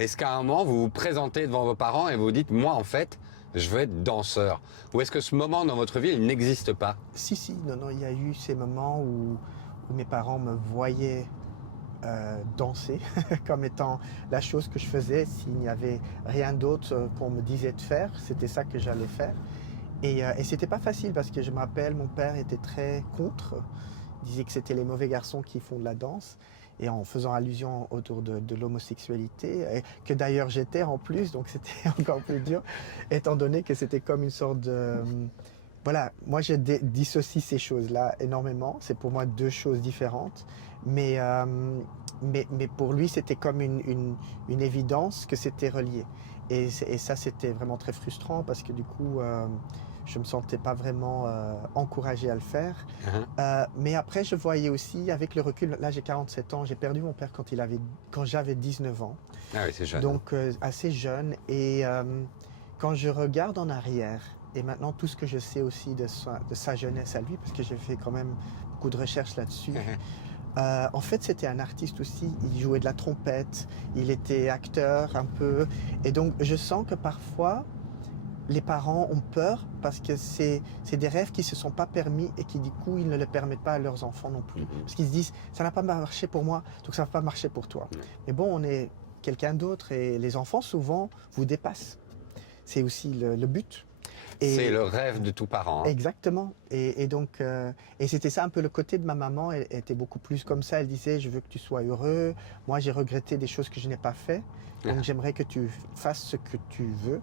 Est-ce qu'à un moment, vous vous présentez devant vos parents et vous dites, moi, en fait, je veux être danseur? Ou est-ce que ce moment dans votre vie, il n'existe pas? Si, non, il y a eu ces moments où mes parents me voyaient danser comme étant la chose que je faisais. S'il n'y avait rien d'autre qu'on me disait de faire, c'était ça que j'allais faire. Et c'était pas facile parce que je me rappelle, mon père était très contre. Il disait que c'était les mauvais garçons qui font de la danse. Et en faisant allusion autour de l'homosexualité, et que d'ailleurs j'étais en plus, donc c'était encore plus dur, étant donné que c'était comme une sorte de... Voilà, moi je dissocie ces choses-là énormément. C'est pour moi deux choses différentes. Mais pour lui, c'était comme une évidence que c'était relié. Et ça, c'était vraiment très frustrant parce que du coup, je me sentais pas vraiment encouragé à le faire. Hein. Mais après, je voyais aussi, avec le recul, là j'ai 47 ans, j'ai perdu mon père quand j'avais 19 ans. Ah oui, c'est jeune. Donc assez jeune. Et quand je regarde en arrière, et maintenant tout ce que je sais aussi de sa jeunesse à lui, parce que j'ai fait quand même beaucoup de recherches là-dessus, en fait c'était un artiste aussi, il jouait de la trompette, il était acteur un peu, et donc je sens que parfois les parents ont peur parce que c'est des rêves qui ne se sont pas permis et qui du coup ils ne le permettent pas à leurs enfants non plus. Parce qu'ils se disent ça n'a pas marché pour moi, donc ça ne va pas marcher pour toi. Mais bon, on est quelqu'un d'autre et les enfants souvent vous dépassent. C'est aussi le but. C'est le rêve de tout parent. Hein. Exactement. Et donc, et c'était ça un peu le côté de ma maman. Elle était beaucoup plus comme ça. Elle disait, je veux que tu sois heureux. Moi, j'ai regretté des choses que je n'ai pas fait. Donc, j'aimerais que tu fasses ce que tu veux.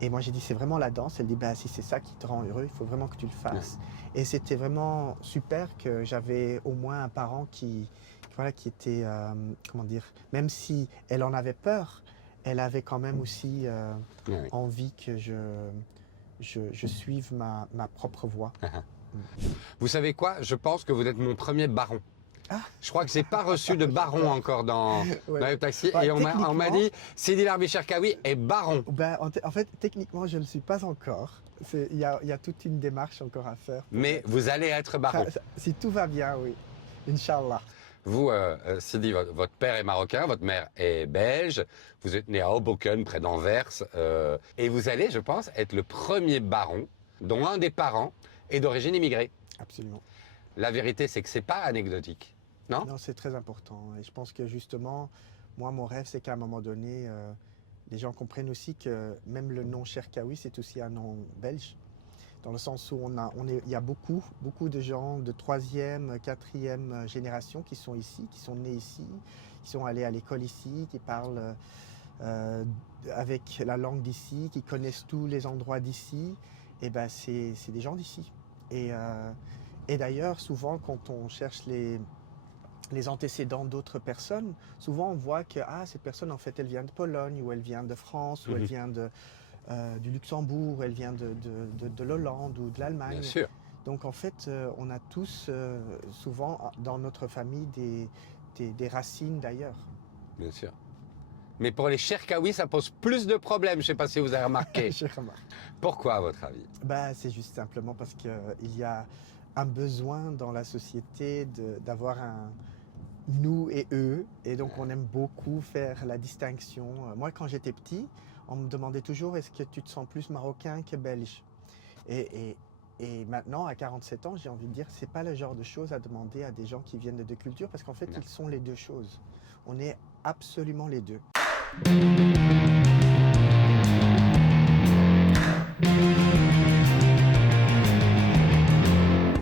Et moi, j'ai dit, c'est vraiment la danse. Elle dit, bah, si c'est ça qui te rend heureux, il faut vraiment que tu le fasses. Et c'était vraiment super que j'avais au moins un parent qui était, comment dire, même si elle en avait peur, elle avait quand même aussi envie que je suive ma propre voie. Vous savez quoi? Je pense que vous êtes mon premier baron. Je crois que j'ai pas reçu de baron encore dans le taxi. Ouais, et on m'a dit, Sidi Larbi Cherkaoui est baron. Ben, en fait, techniquement, je ne le suis pas encore. Il y a toute une démarche encore à faire. Mais vous allez être baron. Si tout va bien, oui. Inch'Allah. Vous, Sidi, votre père est marocain, votre mère est belge. Vous êtes né à Hoboken, près d'Anvers. Et vous allez, je pense, être le premier baron dont un des parents est d'origine immigrée. Absolument. La vérité, c'est que c'est pas anecdotique. Non, non, c'est très important. Et je pense que justement, moi, mon rêve, c'est qu'à un moment donné, les gens comprennent aussi que même le nom Cherkaoui, c'est aussi un nom belge. Dans le sens où il y a beaucoup de gens de 3e, 4e génération qui sont ici, qui sont nés ici, qui sont allés à l'école ici, qui parlent avec la langue d'ici, qui connaissent tous les endroits d'ici. Et ben, c'est des gens d'ici. Et d'ailleurs, souvent, quand on cherche les antécédents d'autres personnes, souvent on voit que cette personne, en fait, elle vient de Pologne, ou elle vient de France, ou elle vient du Luxembourg, ou elle vient de l'Hollande ou de l'Allemagne. bien sûr. Donc en fait, on a tous souvent dans notre famille des racines d'ailleurs. Bien sûr. Mais pour les Cherkaoui, ça pose plus de problèmes. Je ne sais pas si vous avez remarqué. J'ai remarqué. Pourquoi, à votre avis? C'est juste simplement parce qu'il y a un besoin dans la société d'avoir un nous et eux. Et donc, on aime beaucoup faire la distinction. Moi, quand j'étais petit, on me demandait toujours, est-ce que tu te sens plus marocain que belge? Et maintenant, à 47 ans, j'ai envie de dire, c'est pas le genre de choses à demander à des gens qui viennent de deux cultures, parce qu'en fait, ils sont les deux choses. On est absolument les deux.